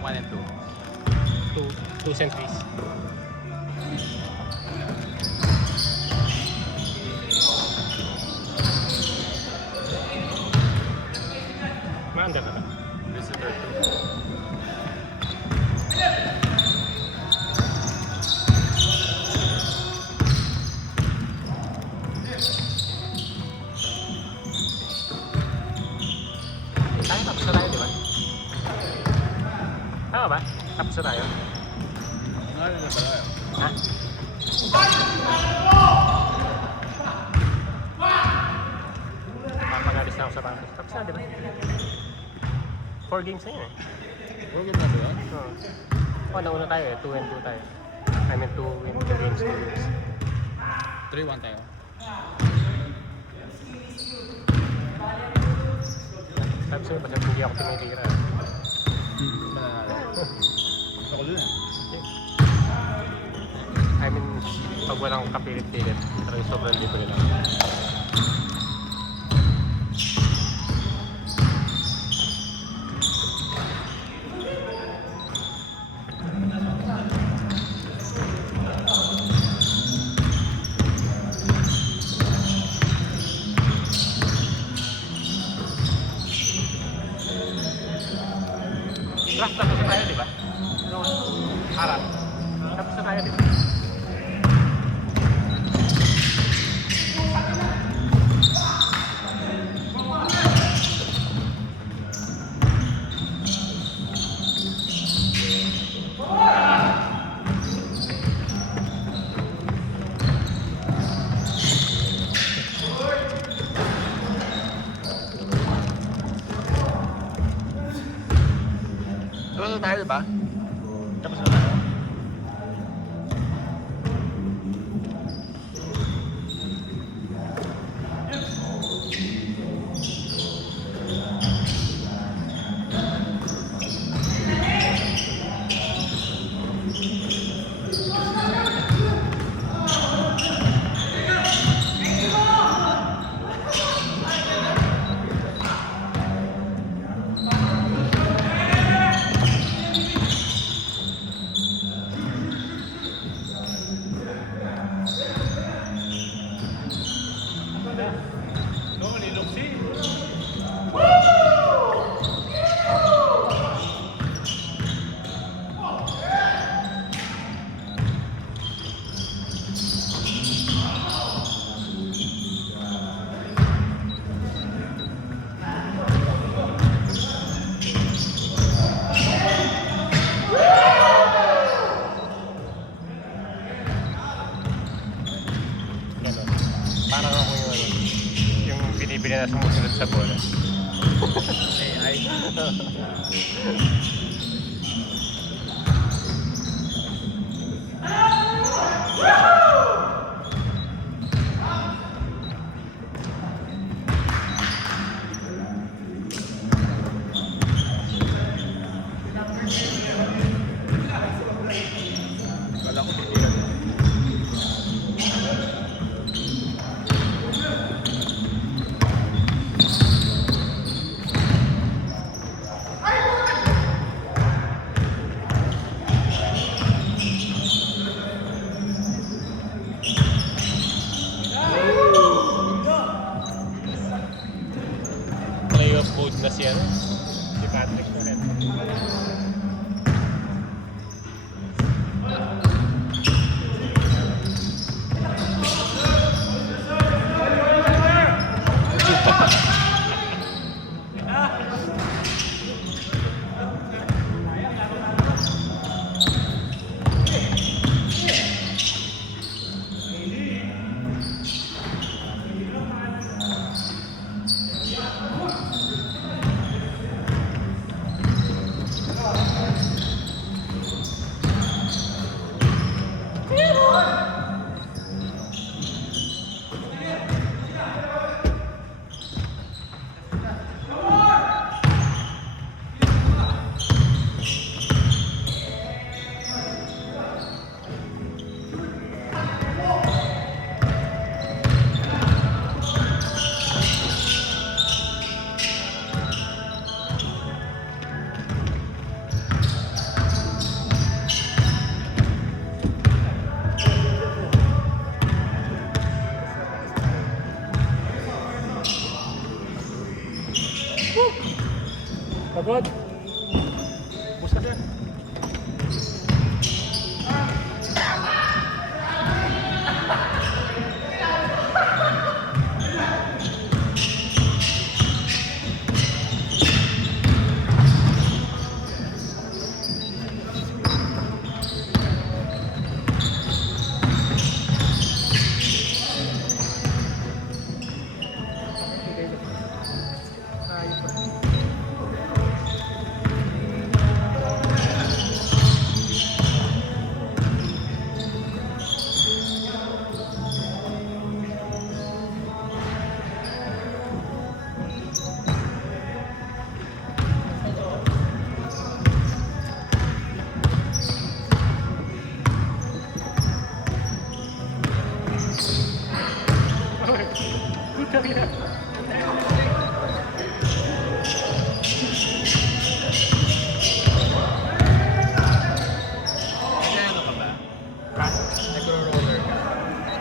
1 and 2. 2 centuries. Maanda ka ba? Visitor 2. Tayo, tapos na tayo, di ba? Tama ba? Tapos na tayo. Ano na pala? Ha? Papagalis na ako sa bangkos. Tapos na, di ba? 4 games na yun eh. Program na ba yun? Oo. Oh, nauna tayo eh. 2 and 2 tayo. I mean, 2 games, 2 games. 3-1 tayo. Sabi sa'yo, basta hindi ako tinitira. Mananalo. Ako dun eh. I mean, pag walang kapilit-pilit, talagang sobrang libre lang. Draft tapos na tayo, di ba? Harap. Tapos na tayo, di ba? Tapos na tayo, di ba? Tapos na tayo. Ganun. Parang ako yung ano, yung binibili na sumusunod sa bola. AI. Kala ko titira din. Playoff mode na si ano, si Patrick ulit.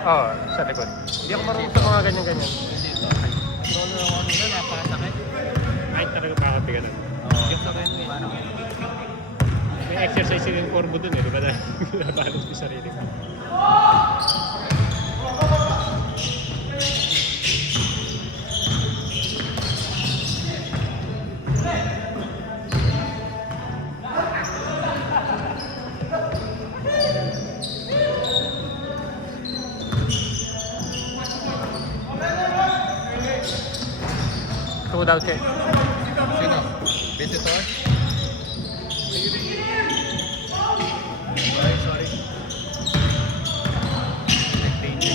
Oo, sa likod. Hindi ako marunong sa mga ganyan-ganyan. Dito. Roller ako nila, napakasakit. Ay, talaga makakabigan na. Oo, sakit. Parang May exercise yung corbo dun eh, di ba? Nabalance yung sarili ko. Two daw, check. sino? Visitor? Sorry. Spectating.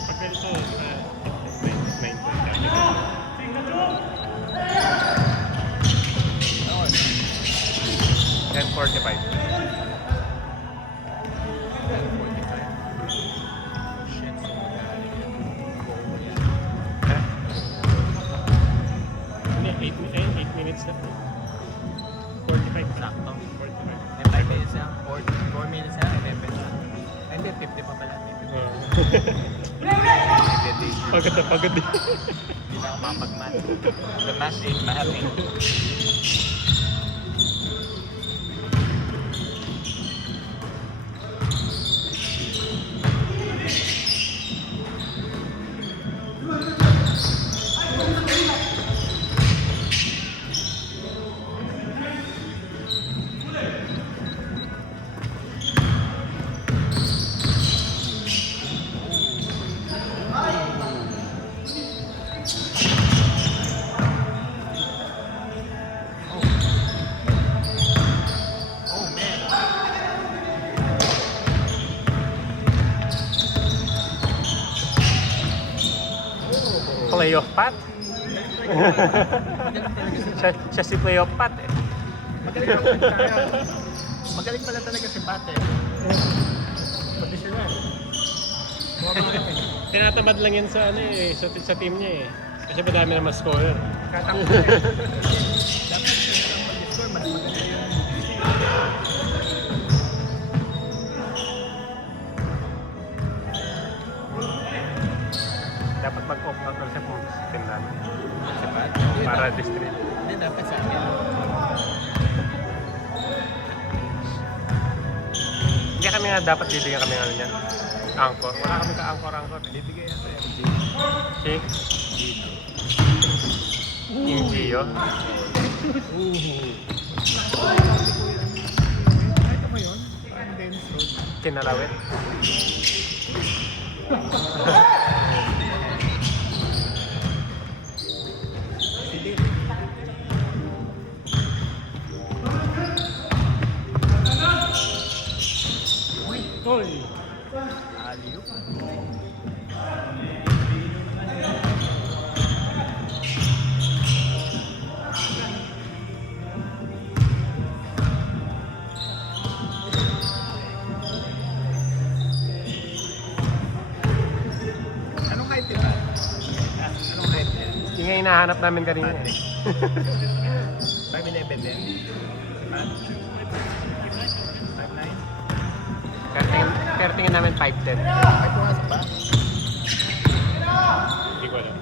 Pag ganito, 10:45. Shit, so Hindi, 8 minutes na. 45. Sakto. 45. 5 minutes lang. 4 minutes lang. 11 lang. Ay, hindi, 50 pa pala. 50. Pagod na pagod din. Hindi na ako mapag-math. The math ain't mathing. Oh, man. Playoff pat? Magaling talaga si Siya si playoff pat eh. Magaling ako tayo. Magaling pala talaga si Pate. Pati siya na. Tinatamad lang yan sa ano eh, sa team niya eh. Kasi madami naman scorer. Katakot na eh. Dapat siya lang mag-score, mas maganda yung Dapat mag-off out lang siya kung sa team namin. si Pat. Para distribute. Hindi, dapat sa akin. Hindi kami nga dapat bibigyan kami ng ano niyan. Anchor. Wala kami ka-anchor. Bibigay yan sa MG. Si Yung Gio. Ito mo yun? Parang Dennis Road. Kinalawit. Si Dil. Hoy! Aliyo. Anong height nila? Anong height niya? Yung nga hinahanap namin kanina eh. 5'11 din. Pat? 5'9? Pero tingin namin 5'10. Ay, pumasok ba? Hindi ko alam.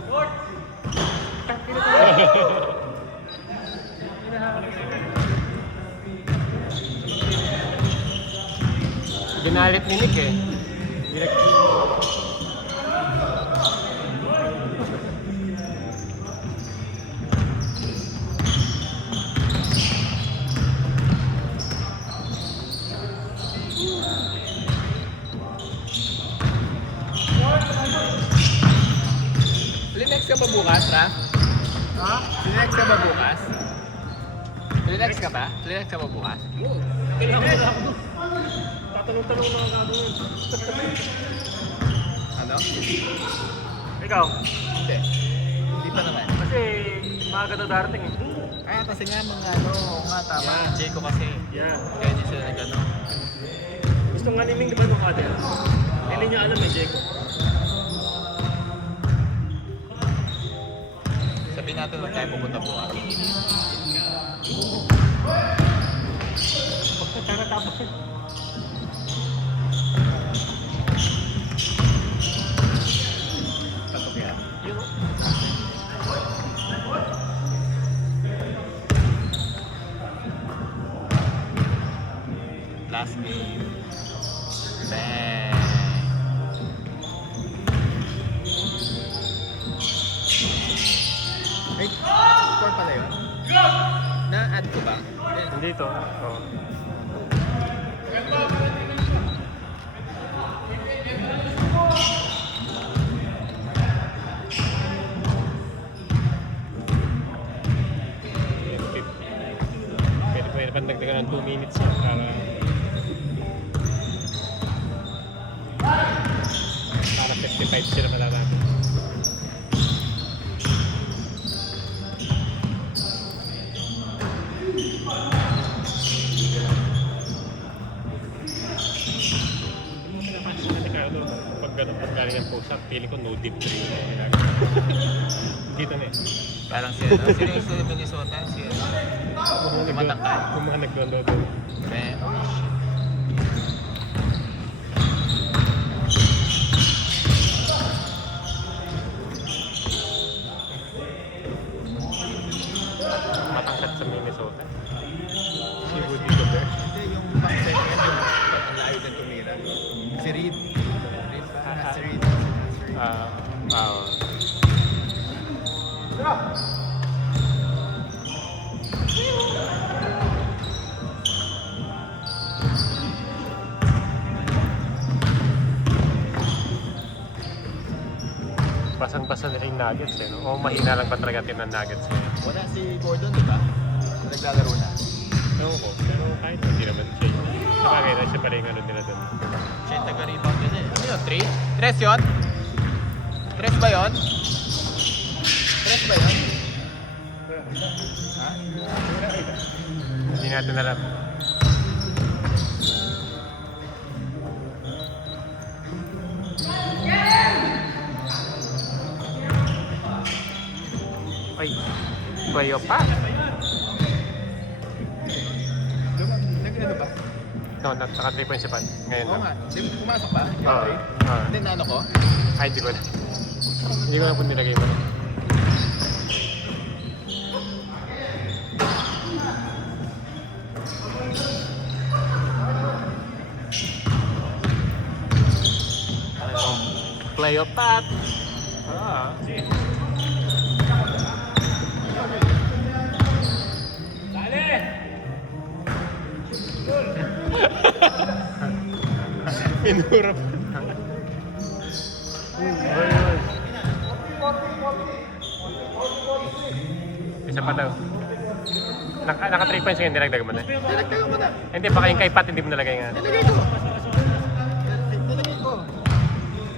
Ginalit ni Nick eh. Direct. Linex ka ba bukas, Ra? Ha? Linex ka ba bukas? Linex ka ba? Linex ka ba bukas? Kailangan na ako. Tatanong-tanong na ang gagawin. Ano? Ikaw? Hindi. Hindi Hindi pa naman. Kasi maaga na darating eh. Kasi nga mga ano, oo nga tama. Jayco kasi. Yeah. Kaya hindi sila nag-ano. Gusto nga ni Ming diba nung Adel? Hindi niya alam eh, Jayco. Sabihin natin wag tayo pupunta bukas. Pagkakara tapos yun. Tatok yan. Yun o. Last game. Bang! Wait, score pala yun? Na-add ko ba? Hindi to. Oo. Pwede pa dagdagan ng 2 minutes yan para 55 sila malalaki. Pag galing ang post-up, feeling ko no deep tree. Dito na eh. Parang sila. Sino yung sa Minnesota? Sino? Tumatangkay. Yung mga naglolodo. Man. Matangkat sa Minnesota. Si Woody Gobert. Hindi, yung pang-second yung ang layo din tumira. Si Reed. Reed ba? Si Reed. Wow. Basang-basa nila yung Nuggets eh, no? O mahina lang ba talaga team ng Nuggets eh? Wala si Gordon, di ba? Naglalaro na. Ewan ko, pero kahit hindi naman siya. Sabagay na siya pala yung ano nila doon. Siya yung taga-rebound yun eh. Ano yun? 3? 3 yun? 3 ba yun? 3 ba yun? Ha? Hindi natin alam. Ay, playoff pa. Nag-ano ba? No, naka 3 points siya pa. Ngayon Oo lang. nga. Di pumasok ba? Yung Oo. 3? Hindi na ano ko? Ay, hindi ko na. Hindi ko na po nilagay mo. Playoff path. Pinura pa. Isa pa daw. Naka 3 points ngayon, dinagdag mo na. Nilagtagan mo na. Hindi, baka yung kay Pat hindi mo nalagay nga. Nilagay ko. Nilagay ko.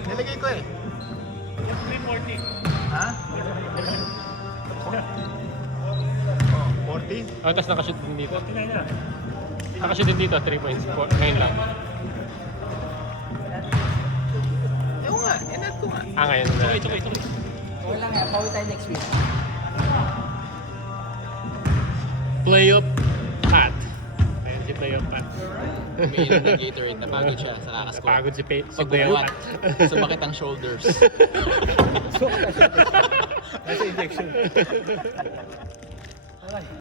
Nilagay ko eh. 340. Ha? Oh, 40? Oh, tapos nakashoot din dito. Nakashoot din dito, 3 points. Ngayon lang. Ewan nga, inad ko nga. Ngayon na. Wala nga, pauwi tayo next week. Playoff Pat. Ayan si Playoff Pat. Umiinom ng Gatorade, napagod siya sa kakascore. Pagod si Pag Playoff bubuhat, Pat. sumakit ang shoulders. Nasa injection.